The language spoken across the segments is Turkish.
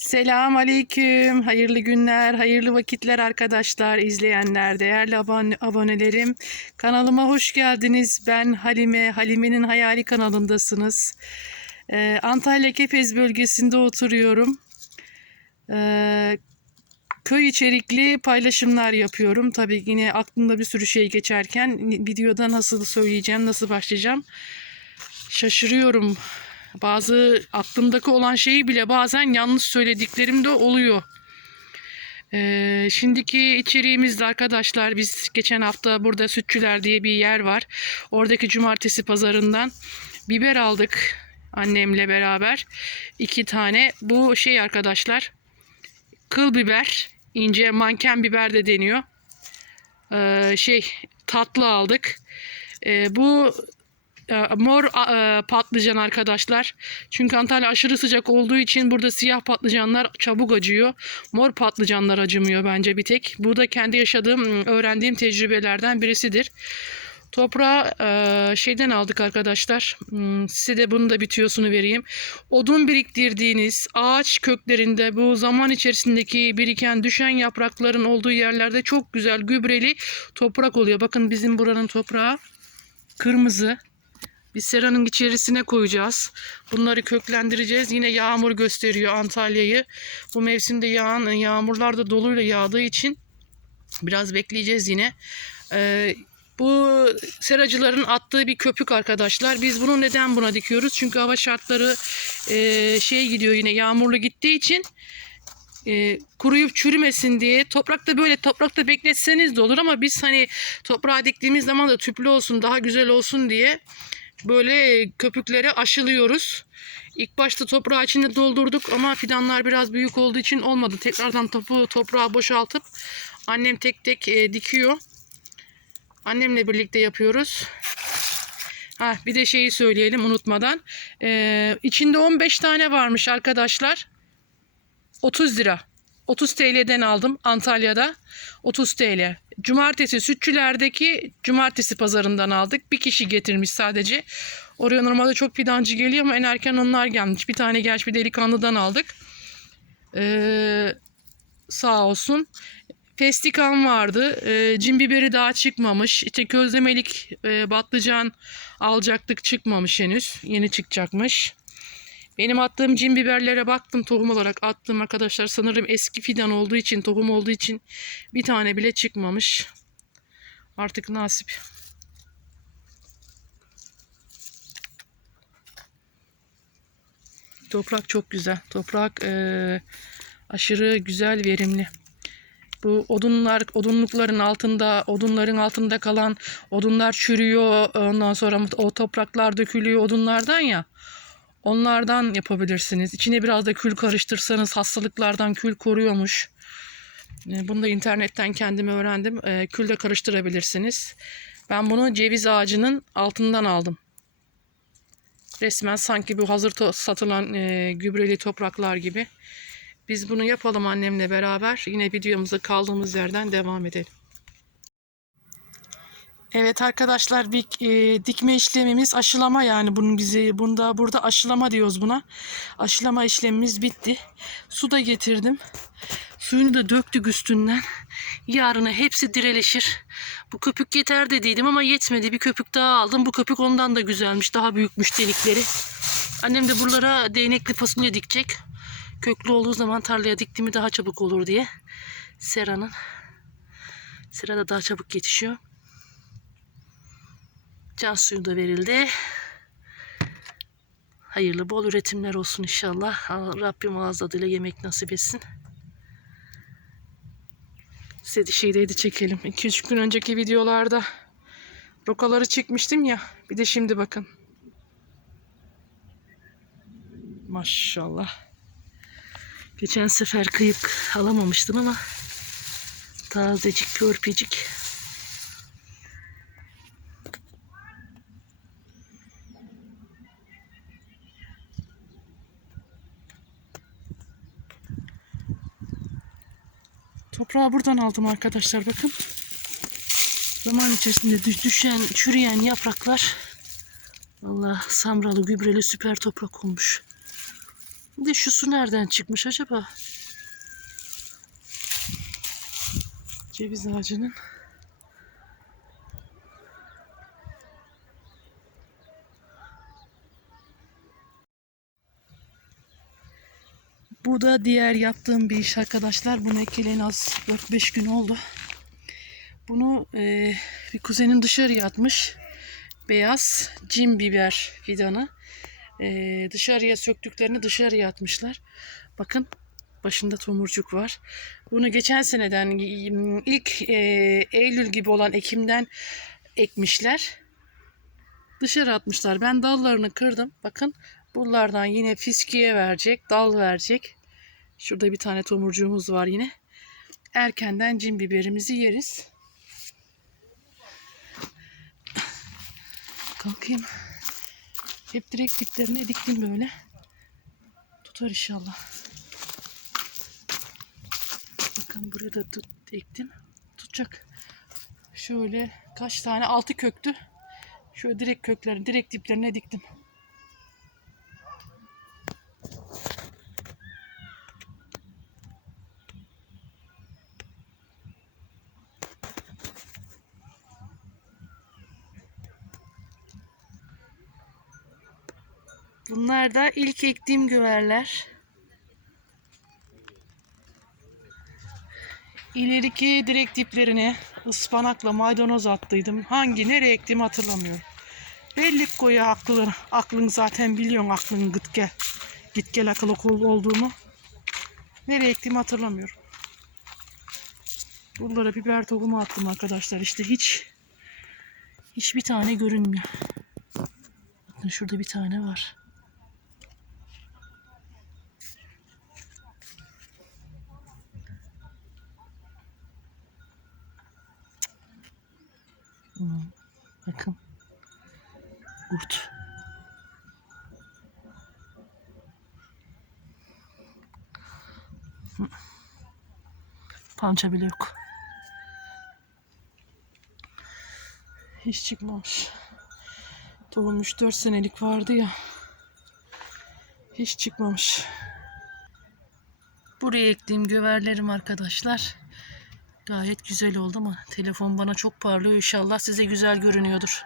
Selam aleyküm. Hayırlı günler, hayırlı vakitler arkadaşlar, izleyenler, değerli abone, abonelerim. Kanalıma hoş geldiniz. Ben Halime, Halime'nin Hayali kanalındasınız. Ee, Antalya Kepez bölgesinde oturuyorum. Ee, köy içerikli paylaşımlar yapıyorum. Tabii yine aklımda bir sürü şey geçerken videoda nasıl söyleyeceğim, nasıl başlayacağım şaşırıyorum. Bazı aklımdaki olan şeyi bile bazen yanlış söylediklerim de oluyor. Ee, şimdiki içeriğimizde arkadaşlar biz geçen hafta burada Sütçüler diye bir yer var. Oradaki cumartesi pazarından biber aldık annemle beraber. iki tane. Bu şey arkadaşlar kıl biber, ince manken biber de deniyor. Ee, şey tatlı aldık. Ee, bu mor e, patlıcan arkadaşlar. Çünkü Antalya aşırı sıcak olduğu için burada siyah patlıcanlar çabuk acıyor. Mor patlıcanlar acımıyor bence bir tek. Bu da kendi yaşadığım, öğrendiğim tecrübelerden birisidir. Toprağı e, şeyden aldık arkadaşlar. Hmm, Size de bunun da bitiyosunu vereyim. Odun biriktirdiğiniz ağaç köklerinde bu zaman içerisindeki biriken düşen yaprakların olduğu yerlerde çok güzel gübreli toprak oluyor. Bakın bizim buranın toprağı kırmızı. Biz seranın içerisine koyacağız. Bunları köklendireceğiz. Yine yağmur gösteriyor Antalya'yı. Bu mevsimde yağan yağmurlar da doluyla yağdığı için biraz bekleyeceğiz yine. Ee, bu seracıların attığı bir köpük arkadaşlar. Biz bunu neden buna dikiyoruz? Çünkü hava şartları e, şey gidiyor yine yağmurlu gittiği için e, kuruyup çürümesin diye toprakta böyle toprakta bekletseniz de olur ama biz hani toprağa diktiğimiz zaman da tüplü olsun daha güzel olsun diye böyle köpükleri aşılıyoruz. İlk başta toprağı içinde doldurduk ama fidanlar biraz büyük olduğu için olmadı. Tekrardan topu toprağa boşaltıp annem tek tek e, dikiyor. Annemle birlikte yapıyoruz. Ha, bir de şeyi söyleyelim unutmadan. Ee, içinde 15 tane varmış arkadaşlar. 30 lira. 30 TL'den aldım Antalya'da. 30 TL. Cumartesi sütçülerdeki cumartesi pazarından aldık. Bir kişi getirmiş sadece. Oraya normalde çok fidancı geliyor ama en erken onlar gelmiş. Bir tane genç bir delikanlıdan aldık. Ee, sağ olsun. Festikam vardı. Ee, cin biberi daha çıkmamış. İşte közlemelik e, batlıcan alacaktık çıkmamış henüz. Yeni çıkacakmış. Benim attığım cin biberlere baktım tohum olarak attım arkadaşlar. Sanırım eski fidan olduğu için tohum olduğu için bir tane bile çıkmamış. Artık nasip. Toprak çok güzel. Toprak eee, aşırı güzel verimli. Bu odunlar, odunlukların altında, odunların altında kalan odunlar çürüyor. Ondan sonra o topraklar dökülüyor odunlardan ya. Onlardan yapabilirsiniz. İçine biraz da kül karıştırsanız hastalıklardan kül koruyormuş. E, Bunu da internetten kendim öğrendim. E, Kül de karıştırabilirsiniz. Ben bunu ceviz ağacının altından aldım. Resmen sanki bu hazır satılan e, gübreli topraklar gibi. Biz bunu yapalım annemle beraber. Yine videomuza kaldığımız yerden devam edelim. Evet arkadaşlar bir e, dikme işlemimiz aşılama yani bunun bizi bunda burada aşılama diyoruz buna. Aşılama işlemimiz bitti. Su da getirdim. Suyunu da döktük üstünden. Yarına hepsi direleşir. Bu köpük yeter dediydim ama yetmedi. Bir köpük daha aldım. Bu köpük ondan da güzelmiş. Daha büyükmüş delikleri. Annem de buralara değnekli fasulye dikecek. Köklü olduğu zaman tarlaya diktiğimi daha çabuk olur diye. Sera'nın. Sera da daha çabuk yetişiyor. Can suyu da verildi. Hayırlı bol üretimler olsun inşallah. Rabbim ağız tadıyla yemek nasip etsin. Size de şeyde de çekelim. 2-3 gün önceki videolarda rokaları çekmiştim ya. Bir de şimdi bakın. Maşallah. Geçen sefer kıyıp alamamıştım ama tazecik, körpecik. Toprağı buradan aldım arkadaşlar bakın. Zaman içerisinde düş- düşen, çürüyen yapraklar Allah samralı, gübreli süper toprak olmuş. Bir de şu su nereden çıkmış acaba? Ceviz ağacının. Bu da diğer yaptığım bir iş arkadaşlar. Bunu ekeleyin az 4-5 gün oldu. Bunu e, bir kuzenim dışarıya atmış. Beyaz cin biber fidanı. E, dışarıya söktüklerini dışarıya atmışlar. Bakın başında tomurcuk var. Bunu geçen seneden ilk e, Eylül gibi olan Ekim'den ekmişler. Dışarı atmışlar. Ben dallarını kırdım. Bakın buralardan yine fiskiye verecek, dal verecek. Şurada bir tane tomurcuğumuz var yine. Erkenden cin biberimizi yeriz. Kalkayım. Hep direkt diplerine diktim böyle. Tutar inşallah. Bakın buraya da tut, ektim. Tutacak. Şöyle kaç tane? Altı köktü. Şöyle direkt köklerini, direkt diplerine diktim. Bunlar da ilk ektiğim güverler. İleriki direkt diplerine ıspanakla maydanoz attıydım. Hangi nereye ektiğimi hatırlamıyorum. Belli koyu aklın, aklın zaten biliyorsun aklın git gel. Git gel akıl okul olduğunu. Nereye ektiğimi hatırlamıyorum. Buralara biber tohumu attım arkadaşlar. İşte hiç hiçbir tane görünmüyor. Bakın şurada bir tane var. Hmm, Bakın. Kurt. Pança bile yok. Hiç çıkmamış. Tohum 3-4 senelik vardı ya. Hiç çıkmamış. Buraya ektiğim göverlerim arkadaşlar. Gayet güzel oldu ama telefon bana çok parlıyor. İnşallah size güzel görünüyordur.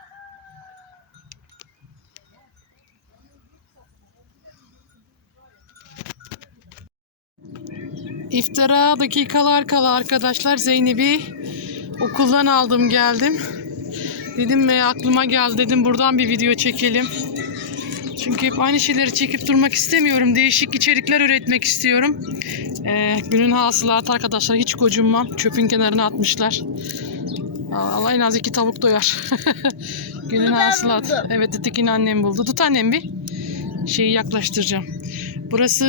İftara dakikalar kala arkadaşlar Zeynep'i okuldan aldım geldim. Dedim ve aklıma geldi dedim buradan bir video çekelim. Çünkü hep aynı şeyleri çekip durmak istemiyorum. Değişik içerikler üretmek istiyorum. Ee, günün hasılatı arkadaşlar hiç gocunmam. Çöpün kenarına atmışlar. Allah en az iki tavuk doyar. günün hasılatı. Evet ötekini annem buldu. Tut annem bir. Şeyi yaklaştıracağım. Burası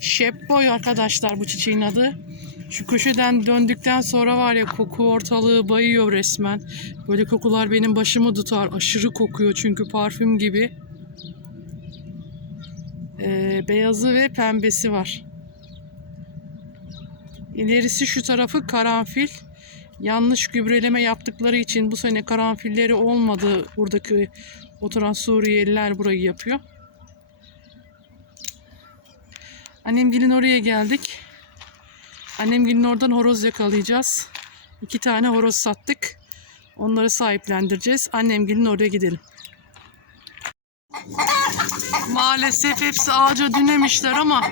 Şepboy arkadaşlar bu çiçeğin adı. Şu köşeden döndükten sonra var ya koku ortalığı bayıyor resmen. Böyle kokular benim başımı tutar. Aşırı kokuyor çünkü parfüm gibi. Ee, beyazı ve pembesi var. İlerisi şu tarafı karanfil. Yanlış gübreleme yaptıkları için bu sene karanfilleri olmadı. Buradaki oturan Suriyeliler burayı yapıyor. Annemgilin oraya geldik. Annemgilin oradan horoz yakalayacağız. İki tane horoz sattık. Onları sahiplendireceğiz. Annemgilin oraya gidelim. Maalesef hepsi ağaca dünemişler ama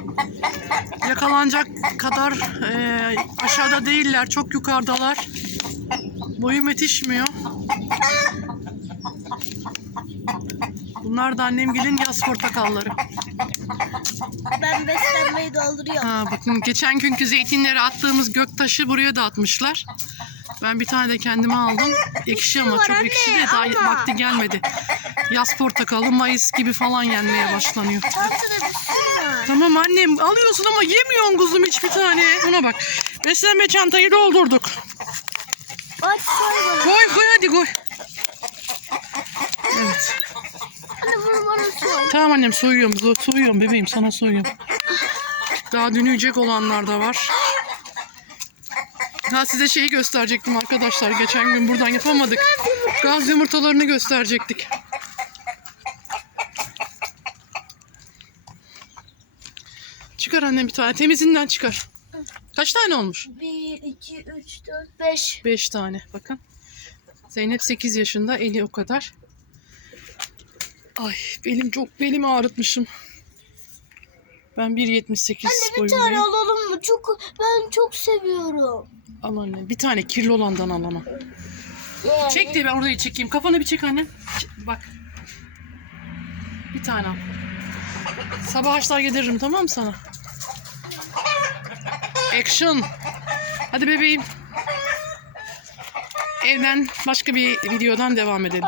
yakalanacak kadar e, aşağıda değiller. Çok yukarıdalar. Boyum yetişmiyor. Bunlar da annemgilin yaz portakalları. Ben beslenmeyi dolduruyorum. Ha, bakın geçen günkü zeytinleri attığımız göktaşı buraya da atmışlar. Ben bir tane de kendime aldım. Ekşi ama çok ekşi de daha vakti gelmedi. Yaz portakalı Mayıs gibi falan yenmeye başlanıyor. Tamam annem alıyorsun ama yemiyorsun kuzum hiçbir tane. Buna bak. Beslenme çantayı doldurduk. Aç koy. Koy hadi koy. Evet. Tamam annem soyuyorum. so- Soyuyorum bebeğim sana soyuyorum. Daha dünüyecek olanlar da var. Ha size şeyi gösterecektim arkadaşlar. Geçen gün buradan yapamadık. Gaz yumurtalarını gösterecektik. Çıkar annem bir tane. Temizinden çıkar. Kaç tane olmuş? 1, 2, 3, 4, 5. 5 tane. Bakın. Zeynep 8 yaşında. Eli o kadar. Ay belim çok belimi ağrıtmışım. Ben 1.78 Anne bir boyundayım. tane alalım Çok ben çok seviyorum. Al anne. Bir tane kirli olandan al ama. Yani. Çek de ben orayı çekeyim. Kafanı bir çek anne. Ç- Bak. Bir tane al. Sabah haşlar getiririm tamam mı sana? Action. Hadi bebeğim. Evden başka bir videodan devam edelim.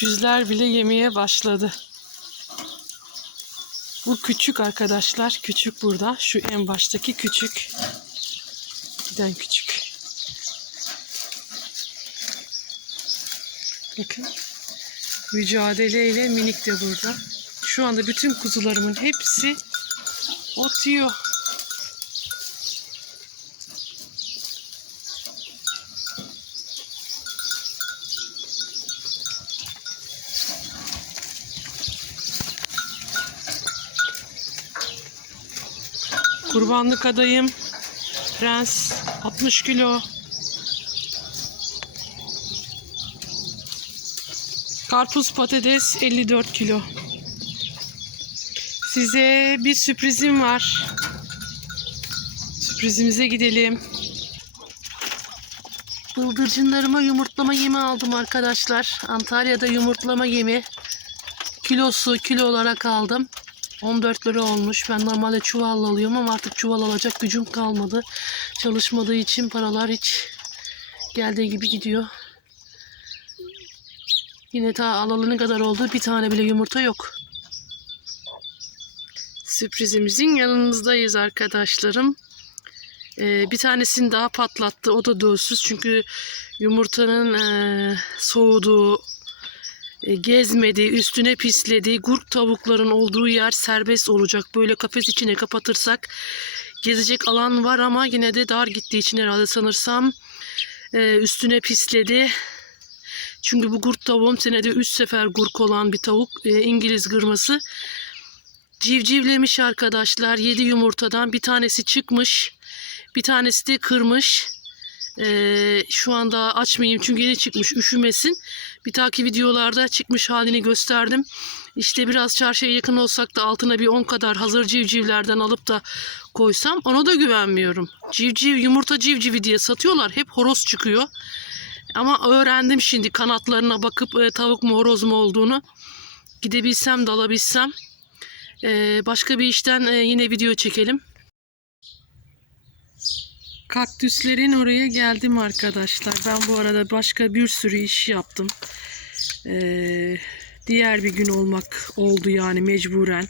Üçüzler bile yemeye başladı. Bu küçük arkadaşlar. Küçük burada. Şu en baştaki küçük. Giden küçük. Bakın. Mücadeleyle minik de burada. Şu anda bütün kuzularımın hepsi ot Kurbanlık adayım. Prens 60 kilo. Karpuz patates 54 kilo. Size bir sürprizim var. Sürprizimize gidelim. Bıldırcınlarıma yumurtlama yemi aldım arkadaşlar. Antalya'da yumurtlama yemi. Kilosu kilo olarak aldım. 14 lira olmuş. Ben normalde çuvalla alıyorum ama artık çuval alacak gücüm kalmadı. Çalışmadığı için paralar hiç geldiği gibi gidiyor. Yine ta alalı ne kadar oldu bir tane bile yumurta yok. Sürprizimizin yanımızdayız arkadaşlarım. Ee, bir tanesini daha patlattı. O da dölsüz çünkü yumurtanın eee, soğuduğu, e, gezmedi, üstüne pisledi. Gurk tavukların olduğu yer serbest olacak. Böyle kafes içine kapatırsak gezecek alan var ama yine de dar gittiği için herhalde sanırsam e, üstüne pisledi. Çünkü bu gurk tavuğum senede 3 sefer gurk olan bir tavuk. e, İngiliz gırması. Civcivlemiş arkadaşlar. 7 yumurtadan bir tanesi çıkmış. Bir tanesi de kırmış. Ee, şu anda açmayayım çünkü yeni çıkmış üşümesin. Bir dahaki videolarda çıkmış halini gösterdim. İşte biraz çarşıya yakın olsak da altına bir 10 kadar hazır civcivlerden alıp da koysam ona da güvenmiyorum. Civciv yumurta civcivi diye satıyorlar. Hep horoz çıkıyor. Ama öğrendim şimdi kanatlarına bakıp e, tavuk mu horoz mu olduğunu. Gidebilsem de alabilsem. Ee, başka bir işten e, yine video çekelim. Kaktüslerin oraya geldim arkadaşlar. Ben bu arada başka bir sürü iş yaptım. Ee, diğer bir gün olmak oldu yani mecburen.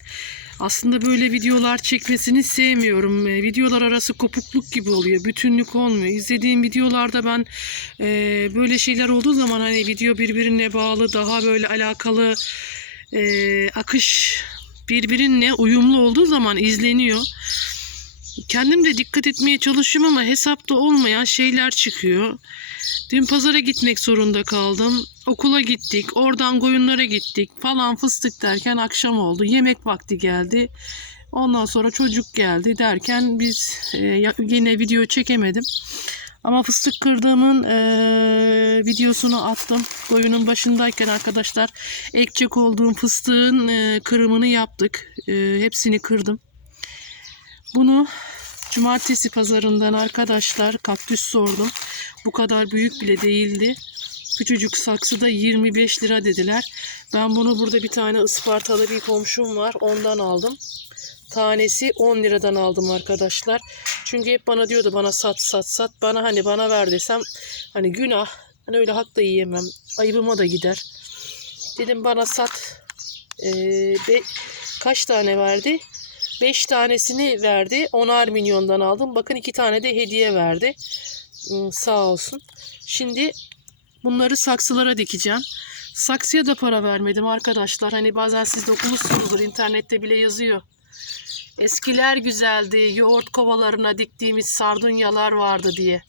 Aslında böyle videolar çekmesini sevmiyorum. Ee, videolar arası kopukluk gibi oluyor. Bütünlük olmuyor. İzlediğim videolarda ben e, böyle şeyler olduğu zaman hani video birbirine bağlı, daha böyle alakalı e, akış birbirine uyumlu olduğu zaman izleniyor. Kendim de dikkat etmeye çalışıyorum ama hesapta olmayan şeyler çıkıyor. Dün pazara gitmek zorunda kaldım. Okula gittik, oradan koyunlara gittik falan fıstık derken akşam oldu. Yemek vakti geldi. Ondan sonra çocuk geldi derken biz e, yine video çekemedim. Ama fıstık kırdığımın e, videosunu attım. Koyunun başındayken arkadaşlar ekecek olduğum fıstığın e, kırımını yaptık. E, hepsini kırdım. Bunu cumartesi pazarından arkadaşlar kaktüs sordum. Bu kadar büyük bile değildi. Küçücük saksıda 25 lira dediler. Ben bunu burada bir tane Ispartalı bir komşum var. Ondan aldım. Tanesi 10 liradan aldım arkadaşlar. Çünkü hep bana diyordu bana sat sat sat. Bana hani bana ver desem hani günah. Hani öyle hak da yiyemem. Ayıbıma da gider. Dedim bana sat. Ee, be- kaç tane verdi? 5 tanesini verdi. 10'ar milyondan aldım. Bakın iki tane de hediye verdi. Hmm, sağ olsun. Şimdi bunları saksılara dikeceğim. Saksıya da para vermedim arkadaşlar. Hani bazen siz de okumuşsunuzdur. internette bile yazıyor. Eskiler güzeldi. Yoğurt kovalarına diktiğimiz sardunyalar vardı diye.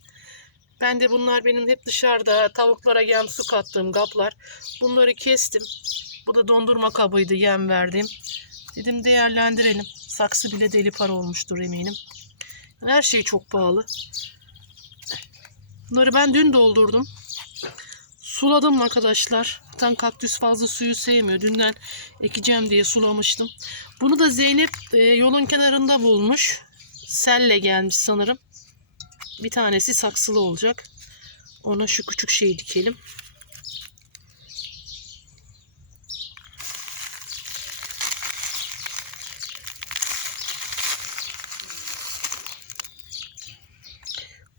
Ben de bunlar benim hep dışarıda tavuklara yem su kattığım kaplar. Bunları kestim. Bu da dondurma kabıydı yem verdim. Dedim değerlendirelim. Saksı bile deli para olmuştur eminim. Her şey çok pahalı. Bunları ben dün doldurdum. Suladım arkadaşlar. Tam kaktüs fazla suyu sevmiyor. Dünden ekeceğim diye sulamıştım. Bunu da Zeynep e, yolun kenarında bulmuş. Selle gelmiş sanırım. Bir tanesi saksılı olacak. Ona şu küçük şeyi dikelim.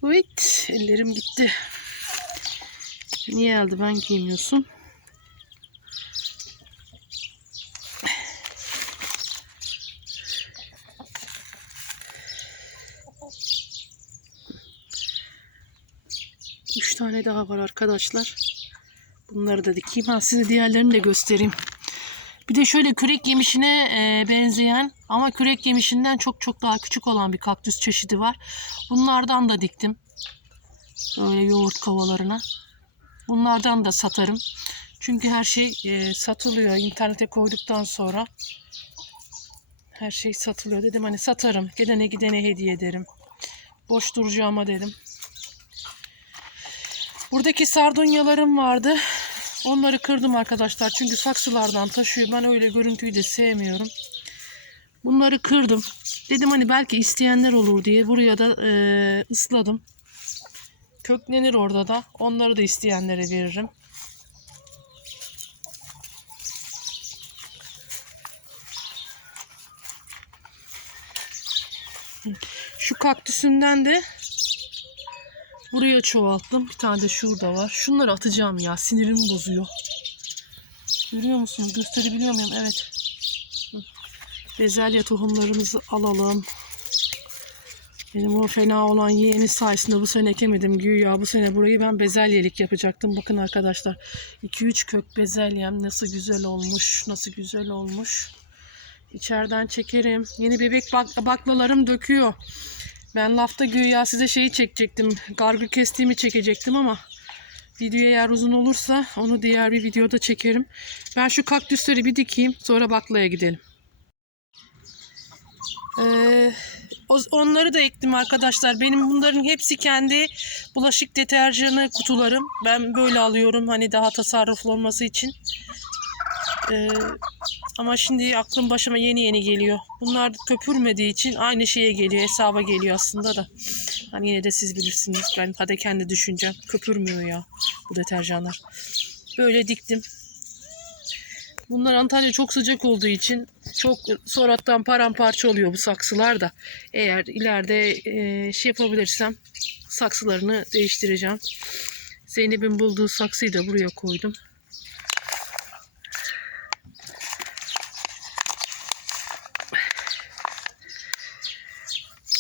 Evet, ellerim gitti. Niye eldiven giymiyorsun? Üç tane daha var arkadaşlar. Bunları da dikeyim. Ha, size diğerlerini de göstereyim. Bir de şöyle kürek yemişine e, benzeyen ama kürek yemişinden çok çok daha küçük olan bir kaktüs çeşidi var. Bunlardan da diktim. Böyle yoğurt kovalarına. Bunlardan da satarım. Çünkü her şey e, satılıyor. İnternete koyduktan sonra her şey satılıyor. Dedim hani satarım. Gidene gidene hediye ederim. Boş duracağıma dedim. Buradaki sardunyalarım vardı. Onları kırdım arkadaşlar. Çünkü saksılardan taşıyor. Ben öyle görüntüyü de sevmiyorum. Bunları kırdım. Dedim hani belki isteyenler olur diye buraya da e, ısladım. Köklenir orada da. Onları da isteyenlere veririm. Şu kaktüsünden de buraya çoğalttım. Bir tane de şurada var. Şunları atacağım ya. Sinirimi bozuyor. Görüyor musunuz? Gösterebiliyor muyum? Evet. Bezelye tohumlarımızı alalım. Benim o fena olan yeğeni sayesinde bu sene ekemedim. Güya bu sene burayı ben bezelyelik yapacaktım. Bakın arkadaşlar 2-3 kök bezelyem nasıl güzel olmuş. Nasıl güzel olmuş. İçeriden çekerim. Yeni bebek bak baklalarım döküyor. Ben lafta güya size şeyi çekecektim. Gargı kestiğimi çekecektim ama video eğer uzun olursa onu diğer bir videoda çekerim. Ben şu kaktüsleri bir dikeyim. Sonra baklaya gidelim. Ee, o- onları da ektim arkadaşlar. Benim bunların hepsi kendi bulaşık deterjanı kutularım. Ben böyle alıyorum hani daha tasarruflu olması için. Ee, ama şimdi aklım başıma yeni yeni geliyor. Bunlar köpürmediği için aynı şeye geliyor. Hesaba geliyor aslında da. Hani yine de siz bilirsiniz. Ben hadi kendi düşüncem. Köpürmüyor ya bu deterjanlar. Böyle diktim. Bunlar Antalya çok sıcak olduğu için çok sonradan paramparça oluyor bu saksılar da. Eğer ileride e, şey yapabilirsem saksılarını değiştireceğim. Zeynep'in bulduğu saksıyı da buraya koydum.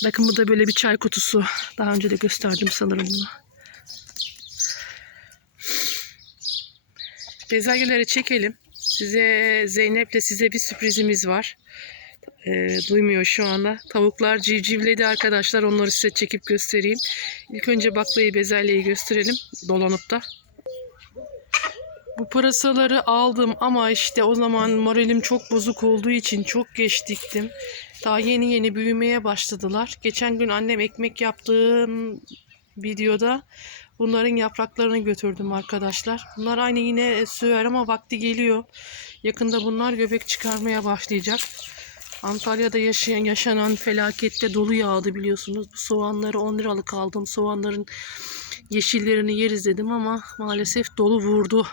Bakın bu da böyle bir çay kutusu. Daha önce de gösterdim sanırım bunu. Bezelyeleri çekelim. Size Zeynep'le size bir sürprizimiz var. Ee, duymuyor şu anda. Tavuklar civcivledi arkadaşlar. Onları size çekip göstereyim. İlk önce baklayı bezelyeyi gösterelim. Dolanıp da. Bu pırasaları aldım ama işte o zaman moralim çok bozuk olduğu için çok geç diktim. Daha yeni yeni büyümeye başladılar. Geçen gün annem ekmek yaptığım videoda bunların yapraklarını götürdüm arkadaşlar. Bunlar aynı yine sürer ama vakti geliyor. Yakında bunlar göbek çıkarmaya başlayacak. Antalya'da yaşayan, yaşanan felakette dolu yağdı biliyorsunuz. Bu soğanları 10 liralık aldım. Soğanların yeşillerini yeriz dedim ama maalesef dolu vurdu.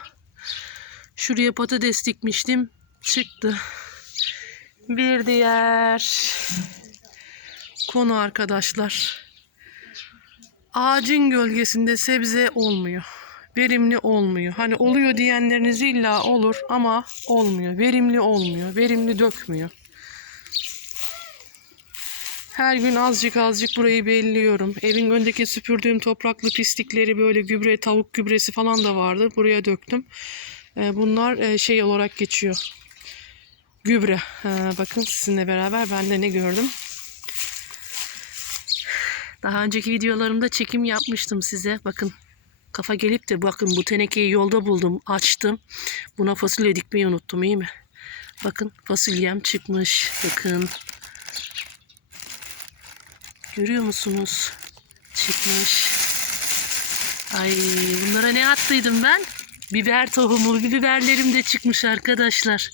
Şuraya patates dikmiştim. Çıktı. Bir diğer konu arkadaşlar. Ağacın gölgesinde sebze olmuyor. verimli olmuyor. Hani oluyor diyenleriniz illa olur ama olmuyor. Verimli olmuyor. Verimli dökmüyor. Her gün azıcık azıcık burayı belliyorum. Evin öndeki süpürdüğüm topraklı pislikleri böyle gübre, tavuk gübresi falan da vardı. Buraya döktüm. Ee, Bunlar e, şey olarak geçiyor. Gübre. Ha, bakın sizinle beraber ben de ne gördüm. Daha önceki videolarımda çekim yapmıştım size. Bakın kafa gelip de bakın bu tenekeyi yolda buldum. Açtım. Buna fasulye dikmeyi unuttum iyi mi? Bakın fasulyem çıkmış. Bakın. Görüyor musunuz? Çıkmış. Ay bunlara ne attıydım ben? Biber tohumu, biberlerim de çıkmış arkadaşlar.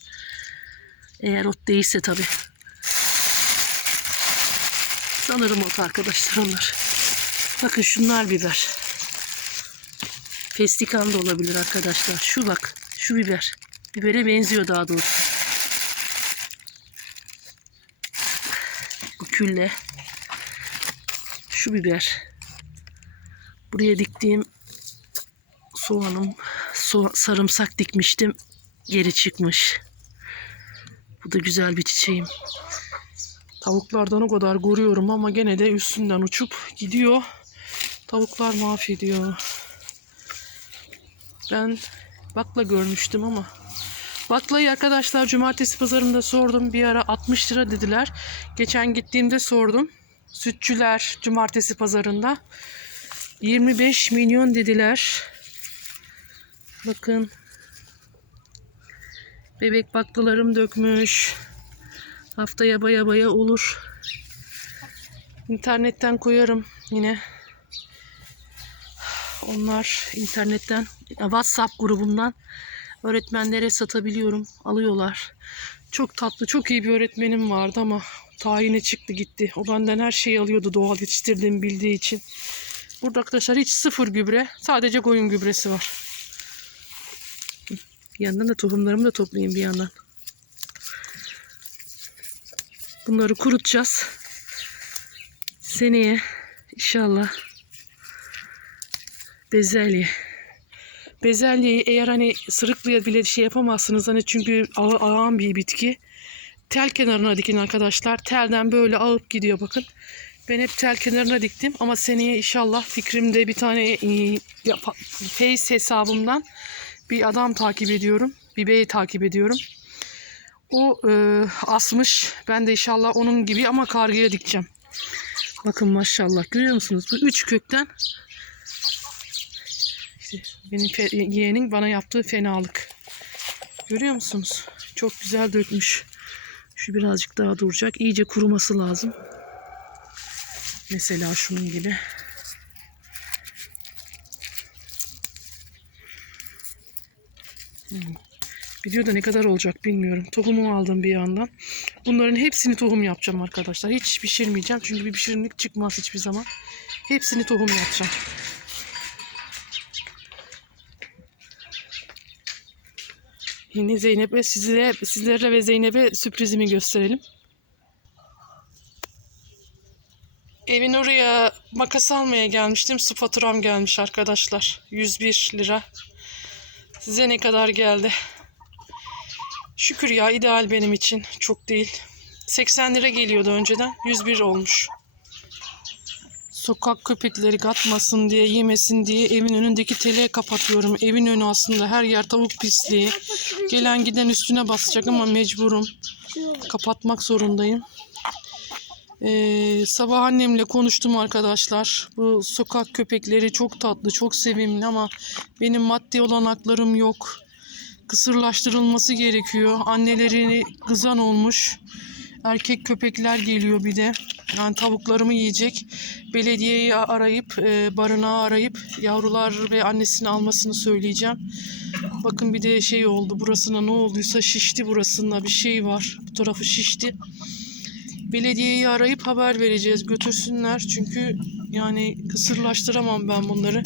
Eğer ot değilse tabii. Sanırım ot arkadaşlar onlar. Bakın şunlar biber. Festikan da olabilir arkadaşlar. Şu bak. Şu biber. Bibere benziyor daha doğrusu. Bu külle. Şu biber. Buraya diktiğim soğanım, so- sarımsak dikmiştim. Geri çıkmış. Bu da güzel bir çiçeğim. Tavuklardan o kadar koruyorum ama gene de üstünden uçup gidiyor. Tavuklar mahvediyor. Ben bakla görmüştüm ama baklayı arkadaşlar cumartesi pazarında sordum. Bir ara 60 lira dediler. Geçen gittiğimde sordum. Sütçüler cumartesi pazarında 25 milyon dediler. Bakın bebek baklalarım dökmüş. Haftaya baya baya olur. İnternetten koyarım yine. Onlar internetten, WhatsApp grubundan öğretmenlere satabiliyorum. Alıyorlar. Çok tatlı, çok iyi bir öğretmenim vardı ama tayini çıktı gitti. O benden her şeyi alıyordu doğal yetiştirdiğimi bildiği için. Burada arkadaşlar hiç sıfır gübre. Sadece koyun gübresi var. Bir yandan da tohumlarımı da toplayayım bir yandan. Bunları kurutacağız. Seneye inşallah bezelye. Bezelyeyi eğer hani sırıklıya bile şey yapamazsınız hani çünkü ağan bir bitki. Tel kenarına dikin arkadaşlar. Telden böyle ağıp gidiyor bakın. Ben hep tel kenarına diktim ama seneye inşallah fikrimde bir tane e, Face hesabımdan bir adam takip ediyorum. Bir beyi takip ediyorum. O e, asmış. Ben de inşallah onun gibi ama kargıya dikeceğim. Bakın maşallah görüyor musunuz? Bu üç kökten işte benim yeğenin bana yaptığı fenalık. Görüyor musunuz? Çok güzel dökmüş. Şu birazcık daha duracak. İyice kuruması lazım. Mesela şunun gibi. Hmm. Video da ne kadar olacak bilmiyorum. Tohumu aldım bir yandan. Bunların hepsini tohum yapacağım arkadaşlar. Hiç pişirmeyeceğim. Çünkü bir pişirimlik çıkmaz hiçbir zaman. Hepsini tohum yapacağım. Yine Zeynep'e size, sizlere ve Zeynep'e sürprizimi gösterelim. Evin oraya makas almaya gelmiştim. Su faturam gelmiş arkadaşlar. 101 lira. Size ne kadar geldi? Şükür ya ideal benim için. Çok değil. 80 lira geliyordu önceden. 101 olmuş. Sokak köpekleri katmasın diye, yemesin diye evin önündeki tele kapatıyorum. Evin önü aslında her yer tavuk pisliği. Gelen giden üstüne basacak ama mecburum. Kapatmak zorundayım. Ee, sabah annemle konuştum arkadaşlar. Bu sokak köpekleri çok tatlı, çok sevimli ama benim maddi olanaklarım yok. Kısırlaştırılması gerekiyor. Anneleri kızan olmuş. Erkek köpekler geliyor bir de. Yani tavuklarımı yiyecek. Belediyeyi arayıp, e, barınağı arayıp yavrular ve annesini almasını söyleyeceğim. Bakın bir de şey oldu. Burasına ne olduysa şişti burasında bir şey var. Bu tarafı şişti. Belediyeyi arayıp haber vereceğiz. Götürsünler. Çünkü yani kısırlaştıramam ben bunları.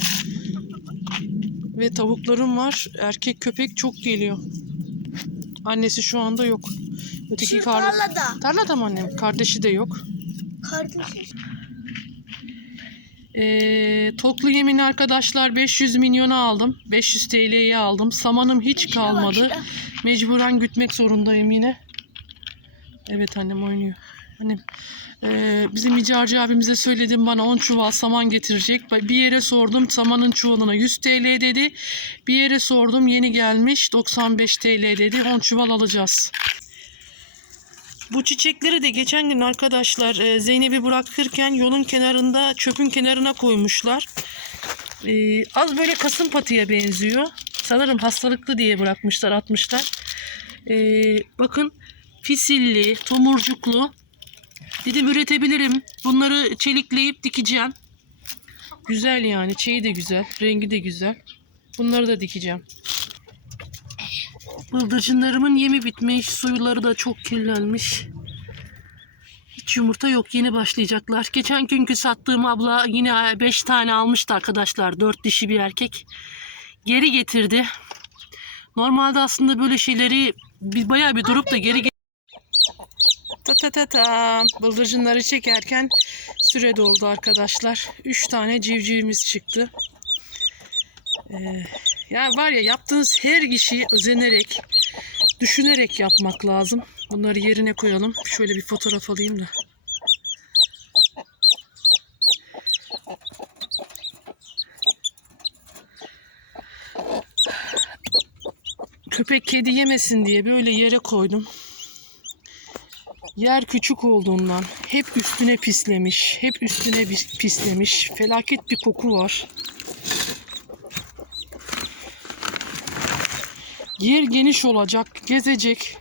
Ve tavuklarım var. Erkek köpek çok geliyor. Annesi şu anda yok. Öteki Şu kar... tarlada. Tarlada mı annem? Kardeşi de yok. Kardeşim. Ee, toklu yemini arkadaşlar 500 milyona aldım. 500 TL'ye aldım. Samanım hiç kalmadı. Mecburen gütmek zorundayım yine. Evet annem oynuyor. Annem ee, bizim icarcı abimize söyledim bana 10 çuval saman getirecek. Bir yere sordum samanın çuvalına 100 TL dedi. Bir yere sordum yeni gelmiş 95 TL dedi. 10 çuval alacağız. Bu çiçekleri de geçen gün arkadaşlar e, Zeynep'i bırakırken yolun kenarında çöpün kenarına koymuşlar. E, az böyle kasım patıya benziyor. Sanırım hastalıklı diye bırakmışlar atmışlar. E, bakın fisilli, tomurcuklu. Dedim üretebilirim. Bunları çelikleyip dikeceğim. Güzel yani. Çiği de güzel. Rengi de güzel. Bunları da dikeceğim. Bıldırcınlarımın yemi bitmiş. Suyuları da çok kirlenmiş. Hiç yumurta yok. Yeni başlayacaklar. Geçen günkü sattığım abla yine 5 tane almıştı arkadaşlar. 4 dişi bir erkek. Geri getirdi. Normalde aslında böyle şeyleri bir, bayağı bir durup da geri Ta ta ta. Bıldırcınları çekerken süre doldu arkadaşlar. 3 tane civcivimiz çıktı. Ee, ya var ya yaptığınız her işi özenerek, düşünerek yapmak lazım. Bunları yerine koyalım. Şöyle bir fotoğraf alayım da. Köpek kedi yemesin diye böyle yere koydum. Yer küçük olduğundan hep üstüne pislemiş. Hep üstüne pislemiş. Felaket bir koku var. Yer geniş olacak, gezecek.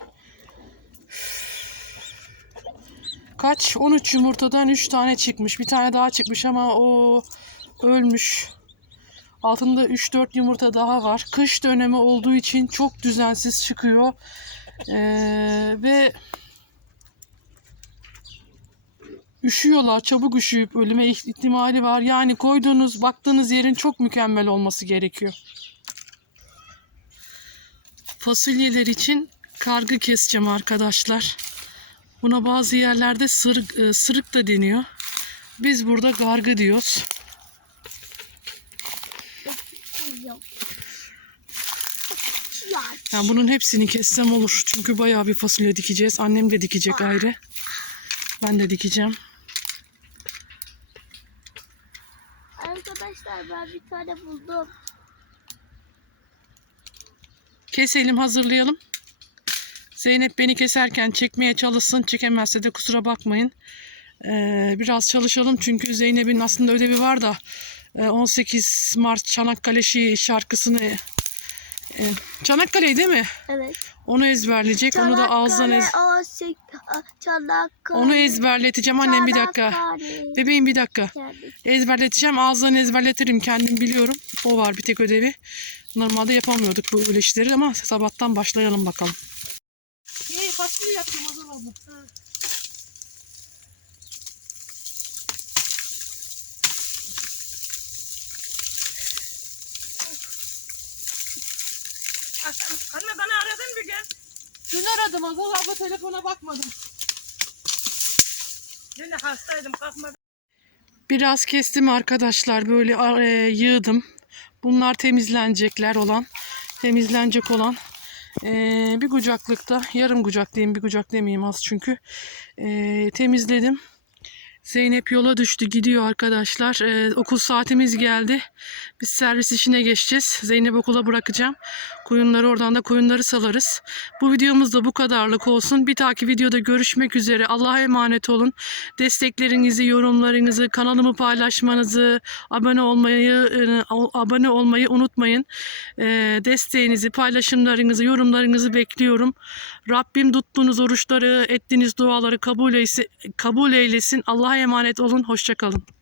Kaç? 13 yumurtadan 3 tane çıkmış. Bir tane daha çıkmış ama o ölmüş. Altında 3-4 yumurta daha var. Kış dönemi olduğu için çok düzensiz çıkıyor. Ee, ve üşüyorlar. Çabuk üşüyüp ölüme ihtimali var. Yani koyduğunuz, baktığınız yerin çok mükemmel olması gerekiyor. Fasulyeler için kargı keseceğim arkadaşlar. Buna bazı yerlerde sırık, e, sırık da deniyor. Biz burada gargı diyoruz. Ya. Yani bunun hepsini kessem olur. Çünkü bayağı bir fasulye dikeceğiz. Annem de dikecek ayrı. Ben de dikeceğim. Arkadaşlar ben bir tane buldum. Keselim, hazırlayalım. Zeynep beni keserken çekmeye çalışsın. Çekemezse de kusura bakmayın. Ee, biraz çalışalım çünkü Zeynep'in aslında ödevi var da e, 18 Mart Çanakkale şarkısını e, Çanakkale değil mi? Evet. Onu ezberleyecek. Onu da ağızdan ez Çanakkale, Osik- Çanakkale. onu ezberleteceğim annem bir dakika. Çanakkale. Bebeğim bir dakika. Ezberleteceğim. Ağızdan ezberletirim. Kendim biliyorum. O var bir tek ödevi. Normalde yapamıyorduk bu öyle işleri ama sabahtan başlayalım bakalım. Hey, fasulye yaptım Hazal abla. Anne bana aradın bir gün. Dün aradım Hazal abla telefona bakmadım. Dün de hastaydım kalkmadım. Biraz kestim arkadaşlar. Böyle e, yığdım. Bunlar temizlenecekler olan. Temizlenecek olan. e, bir kucaklıkta yarım kucak diyeyim bir kucak demeyeyim az çünkü. E, temizledim. Zeynep yola düştü gidiyor arkadaşlar. E, okul saatimiz geldi. Biz servis işine geçeceğiz. Zeynep okula bırakacağım. Koyunları oradan da koyunları salarız. Bu videomuz da bu kadarlık olsun. Bir dahaki videoda görüşmek üzere. Allah'a emanet olun. Desteklerinizi, yorumlarınızı, kanalımı paylaşmanızı, abone olmayı e, abone olmayı unutmayın. E, desteğinizi, paylaşımlarınızı, yorumlarınızı bekliyorum. Rabbim tuttuğunuz oruçları, ettiğiniz duaları kabul eylesin. Allah'a emanet olun. Hoşçakalın.